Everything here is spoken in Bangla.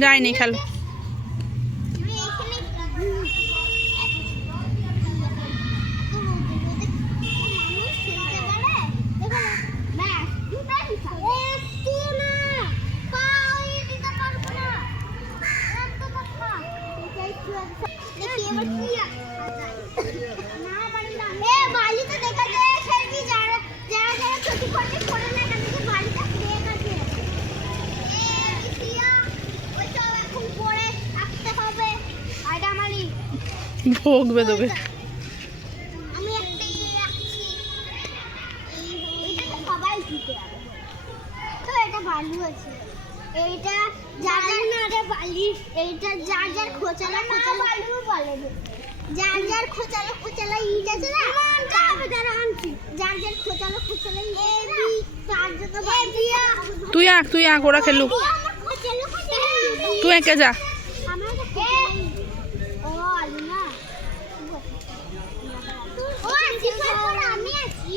যায়নি খেলো। ভোগবে তোকে। এইটা যার যার বালি, এইটা যার যার খোঁচালা বালু বলে, যার যার খোঁচালা খোঁচালা ইট আছে না, যার যার খোঁচালা খোঁচালা তুই আঁক ওরা খেলুক, তুই এঁকে যা। ও আলু না, ও আমি আছি।